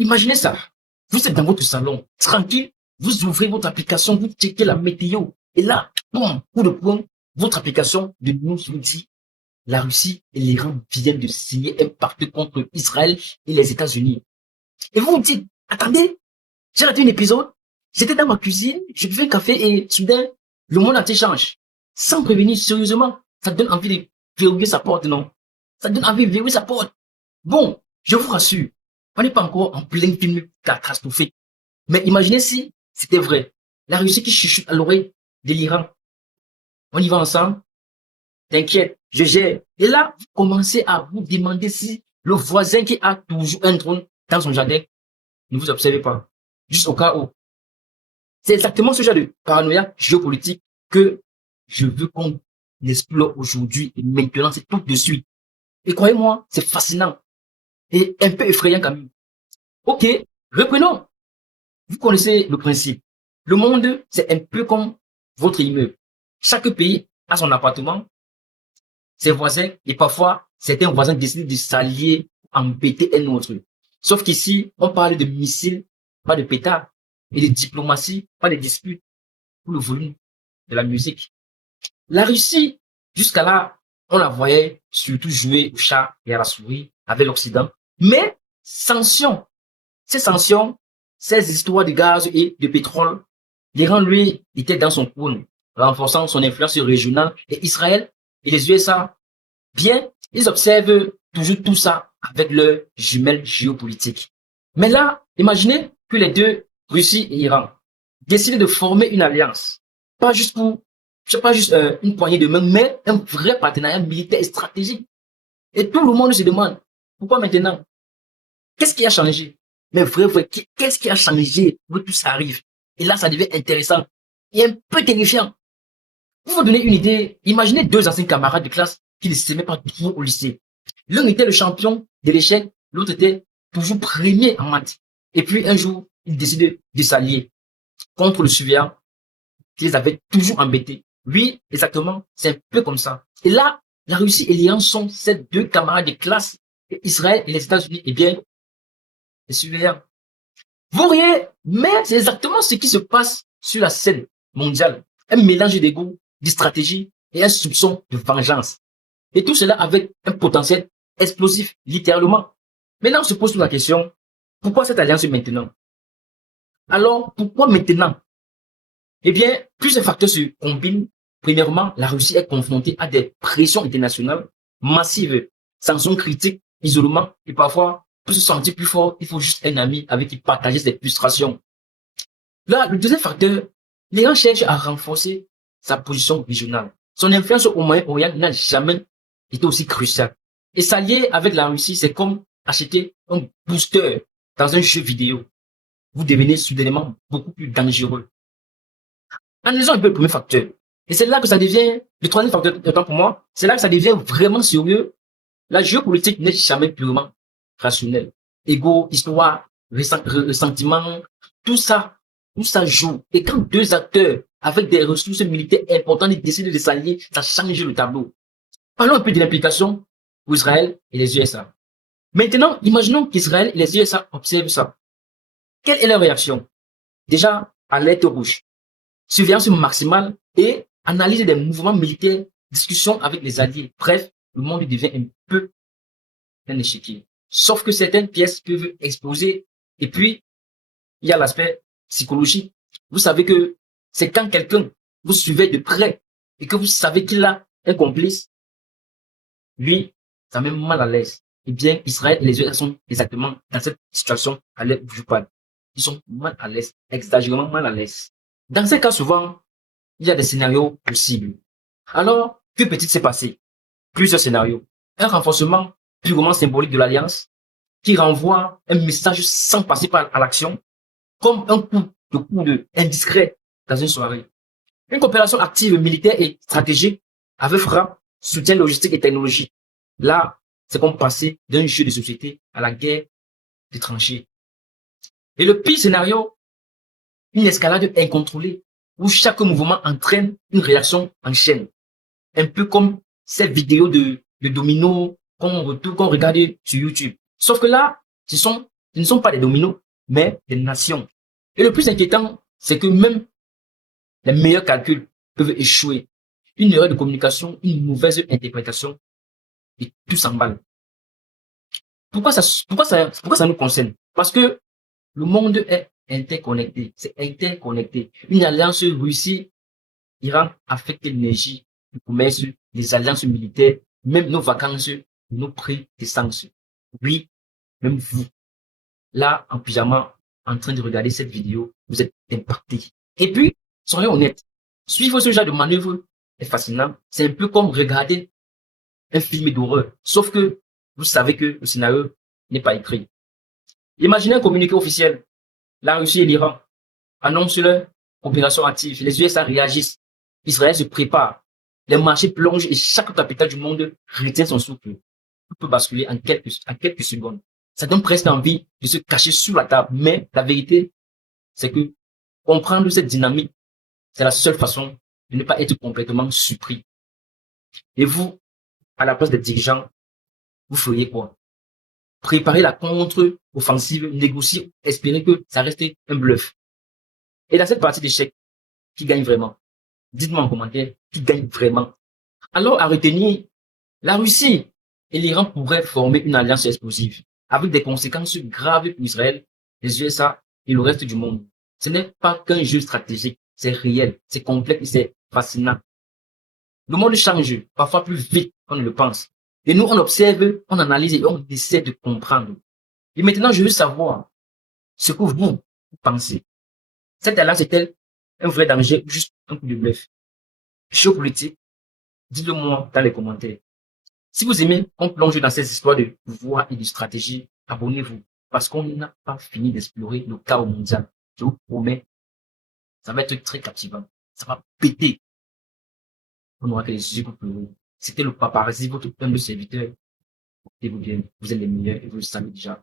Imaginez ça. Vous êtes dans votre salon, tranquille, vous ouvrez votre application, vous checkez la météo. Et là, boum, coup de poing, votre application de news vous dit la Russie et l'Iran viennent de signer un pacte contre Israël et les États-Unis. Et vous vous dites, attendez, j'ai raté un épisode, j'étais dans ma cuisine, je buvais un café et soudain, le monde entier change. Sans prévenir, sérieusement, ça donne envie de verrouiller sa porte, non? Ça donne envie de verrouiller sa porte. Bon, je vous rassure, on n'est pas encore en plein film catastrophique. Mais imaginez si c'était vrai. La Russie qui chuchote à l'oreille de l'Iran. On y va ensemble? T'inquiète, je gère. Et là, vous commencez à vous demander si le voisin qui a toujours un drone dans son jardin ne vous observe pas. Juste au cas où. C'est exactement ce genre de paranoïa géopolitique que je veux qu'on explore aujourd'hui et maintenant, c'est tout de suite. Et croyez-moi, c'est fascinant et un peu effrayant quand même. Ok, reprenons. Vous connaissez le principe. Le monde, c'est un peu comme votre immeuble. Chaque pays a son appartement, ses voisins, et parfois, certains voisins décident de s'allier, embêter un autre. Sauf qu'ici, on parle de missiles, pas de pétards, et de diplomatie, pas de disputes, pour le volume de la musique. La Russie, jusqu'à là, on la voyait surtout jouer au chat et à la souris avec l'Occident. Mais, sanctions, ces histoires de gaz et de pétrole, l'Iran, lui, était dans son coin, renforçant son influence régionale. Et Israël et les USA, bien, ils observent toujours tout ça avec leurs jumelles géopolitiques. Mais là, imaginez que les deux, Russie et Iran, décident de former une alliance. Pas juste pour, pas juste une poignée de main, mais un vrai partenariat militaire et stratégique. Et tout le monde se demande, pourquoi maintenant? Qu'est-ce qui a changé? Mais vrai, qu'est-ce qui a changé pour que tout ça arrive? Et là, ça devient intéressant et un peu terrifiant. Pour vous donner une idée, imaginez deux anciens camarades de classe qui ne s'aimaient pas trop au lycée. L'un était le champion de l'échec, l'autre était toujours premier en maths. Et puis un jour, ils décident de s'allier contre le surveillant qui les avait toujours embêtés. Oui, exactement, c'est un peu comme ça. Et là, la Russie et l'Iran sont ces deux camarades de classe. Et Israël et les États-Unis, eh bien, les surveillants. Vous riez, mais c'est exactement ce qui se passe sur la scène mondiale. Un mélange d'ego, de stratégie et un soupçon de vengeance. Et tout cela avec un potentiel explosif, littéralement. Maintenant, on se pose la question, pourquoi cette alliance maintenant? Alors, pourquoi maintenant? Eh bien, plusieurs facteurs se combinent. Premièrement, la Russie est confrontée à des pressions internationales massives, sanctions critiques, isolement, et parfois, pour se sentir plus fort, il faut juste un ami avec qui partager ses frustrations. Là, le deuxième facteur, l'Iran cherche à renforcer sa position régionale. Son influence au Moyen-Orient n'a jamais été aussi cruciale. Et s'allier avec la Russie, c'est comme acheter un booster dans un jeu vidéo. Vous devenez soudainement beaucoup plus dangereux. Analysons un peu le premier facteur. Et c'est là que ça devient, le troisième facteur de temps pour moi, c'est là que ça devient vraiment sérieux. La géopolitique n'est jamais purement rationnelle. Ego, histoire, ressentiment, tout ça, tout ça joue. Et quand deux acteurs avec des ressources militaires importantes décident de s'allier, ça change le tableau. Parlons un peu de l'implication pour Israël et les USA. Maintenant, imaginons qu'Israël et les USA observent ça. Quelle est leur réaction? Déjà, alerte rouge, surveillance maximale et analyse des mouvements militaires, discussion avec les alliés. Bref, le monde devient un peu un échiquier. Sauf que certaines pièces peuvent exploser. Et puis, il y a l'aspect psychologique. Vous savez que c'est quand quelqu'un vous surveille de près et que vous savez qu'il a un complice, lui, ça met mal à l'aise. Eh bien, Israël et les USA sont exactement dans cette situation à l'aise où je parle. Ils sont mal à l'aise, exagérément mal à l'aise. Dans ces cas, souvent, il y a des scénarios possibles. Alors, que peut-il se passer? Plusieurs scénarios. Un renforcement purement symbolique de l'alliance qui renvoie un message sans passer par à l'action, comme un coup de indiscret dans une soirée. Une coopération active militaire et stratégique avec frappe, soutien logistique et technologique. Là, c'est comme passer d'un jeu de société à la guerre des tranchées. Et le pire scénario, une escalade incontrôlée où chaque mouvement entraîne une réaction en chaîne. Un peu comme ces vidéos de dominos qu'on regarde sur YouTube. Sauf que là, ce sont Ce ne sont pas des dominos, mais des nations. Et le plus inquiétant, c'est que même les meilleurs calculs peuvent échouer. Une erreur de communication, une mauvaise interprétation, et tout s'emballe. Pourquoi ça nous concerne? Parce que le monde est interconnecté. C'est interconnecté. Une alliance Russie-Iran affecte l'énergie, le commerce, les alliances militaires, même nos vacances, nos prix d'essence. Oui, même vous, là, en pyjama, en train de regarder cette vidéo, vous êtes impacté. Et puis, soyons honnêtes, suivre ce genre de manœuvre est fascinant. C'est un peu comme regarder un film d'horreur. Sauf que vous savez que le scénario n'est pas écrit. Imaginez un communiqué officiel. La Russie et l'Iran annoncent leur opération active. Les USA réagissent. Israël se prépare. Les marchés plongent et chaque capitale du monde retient son souffle. Tout peut basculer en quelques secondes. Ça donne presque envie de se cacher sous la table. Mais la vérité, c'est que comprendre cette dynamique, c'est la seule façon de ne pas être complètement surpris. Et vous, à la place des dirigeants, vous feriez quoi? Préparer la contre-offensive, négocier, espérer que ça reste un bluff. Et dans cette partie d'échec, qui gagne vraiment? Dites-moi en commentaire, qui gagne vraiment? Alors, à retenir, la Russie et l'Iran pourraient former une alliance explosive, avec des conséquences graves pour Israël, les USA et le reste du monde. Ce n'est pas qu'un jeu stratégique, c'est réel, c'est complexe et c'est fascinant. Le monde change, parfois plus vite qu'on ne le pense. Et nous, on observe, on analyse et on essaie de comprendre. Et maintenant, je veux savoir ce que vous pensez. Cette alliance est-elle un vrai danger ou juste un coup de bluff? Géopolitique, dites-le moi dans les commentaires. Si vous aimez, on plonge dans ces histoires de pouvoir et de stratégie, abonnez-vous. Parce qu'on n'a pas fini d'explorer le chaos mondial. Je vous promets, ça va être très captivant. Ça va péter. On n'aura que les yeux pour pleurer. C'était le paparazzi, votre humble serviteur. Portez-vous bien. Vous êtes les meilleurs et vous le savez déjà.